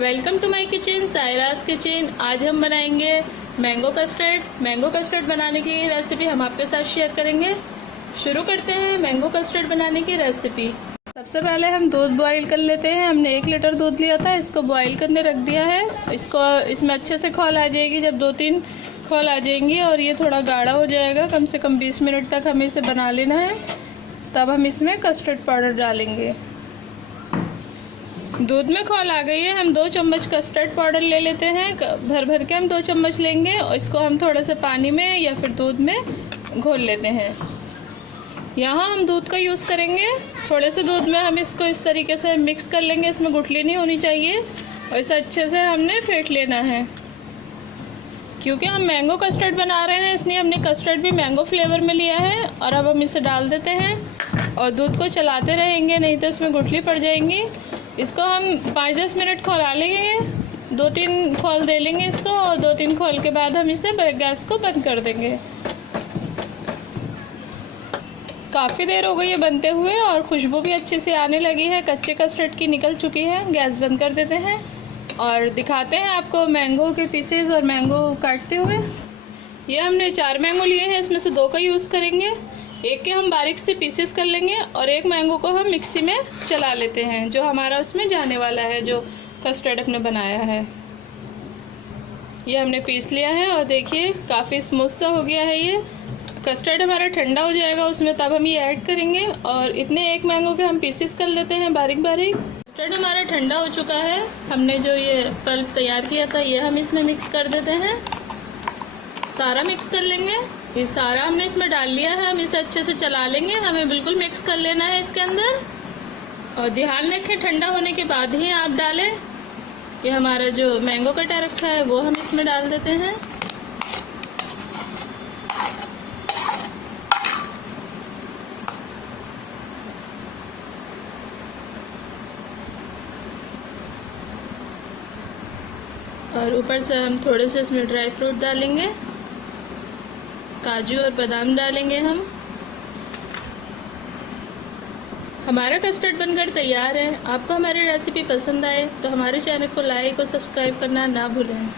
Welcome to my kitchen, Sairaj kitchen. आज हम बनाएंगे मैंगो कस्टर्ड। मैंगो कस्टर्ड बनाने की रेसिपी हम आपके साथ शेयर करेंगे। शुरू करते हैं मैंगो कस्टर्ड बनाने की रेसिपी। सबसे पहले हम दूध बॉईल कर लेते हैं। हमने 1 लीटर दूध लिया था, इसको बॉईल करने रख दिया है। इसमें अच्छे से खौल आ जाएगी। जब 2-3 खौल आ जाएंगी और ये थोड़ा गाढ़ा हो जाएगा, कम से कम 20 मिनट तक हमें इसे बना लेना है। तब हम इसमें कस्टर्ड पाउडर डालेंगे। दूध में खौल आ गई है। हम 2 चम्मच कस्टर्ड पाउडर ले लेते हैं। भर भर के हम 2 चम्मच लेंगे और इसको हम थोड़े से पानी में या फिर दूध में घोल लेते हैं। यहाँ हम दूध का यूज़ करेंगे। थोड़े से दूध में हम इसको इस तरीके से मिक्स कर लेंगे। इसमें गुठली नहीं होनी चाहिए और इसे अच्छे से हमने फेंट लेना है। क्योंकि हम मैंगो कस्टर्ड बना रहे हैं, इसलिए हमने कस्टर्ड भी मैंगो फ्लेवर में लिया है। और अब हम इसे डाल देते हैं और दूध को चलाते रहेंगे, नहीं तो इसमें गुठली पड़ जाएंगी। इसको हम 5-10 मिनट खौला लेंगे। 2-3 खौल दे लेंगे इसको और 2-3 खौल के बाद हम इसे गैस को बंद कर देंगे। काफ़ी देर हो गई है बनते हुए और खुशबू भी अच्छे से आने लगी है। कच्चे कस्टर्ड की निकल चुकी है। गैस बंद कर देते हैं और दिखाते हैं आपको मैंगो के पीसेस और मैंगो काटते हुए। ये हमने 4 मैंगो लिए हैं, इसमें से 2 का यूज़ करेंगे। एक के हम बारीक से पीसेस कर लेंगे और एक मैंगो को हम मिक्सी में चला लेते हैं, जो हमारा उसमें जाने वाला है, जो कस्टर्ड अपने बनाया है। ये हमने पीस लिया है और देखिए काफ़ी स्मूथ सा हो गया है। ये कस्टर्ड हमारा ठंडा हो जाएगा उसमें, तब हम ये ऐड करेंगे। और इतने एक मैंगो के हम पीसेस कर लेते हैं बारीक बारीक। कस्टर्ड हमारा ठंडा हो चुका है। हमने जो ये पल्प तैयार किया था ये हम इसमें मिक्स कर देते हैं। सारा मिक्स कर लेंगे। ये सारा हमने इसमें डाल लिया है। हम इसे अच्छे से चला लेंगे। हमें बिल्कुल मिक्स कर लेना है इसके अंदर। और ध्यान रखें ठंडा होने के बाद ही आप डालें। ये हमारा जो मैंगो कटा रखा है वो हम इसमें डाल देते हैं। और ऊपर से हम थोड़े से इसमें ड्राई फ्रूट डालेंगे, काजू और बादाम डालेंगे हम। हमारा कस्टर्ड बनकर तैयार है। आपको हमारी रेसिपी पसंद आए तो हमारे चैनल को लाइक और सब्सक्राइब करना ना भूलें।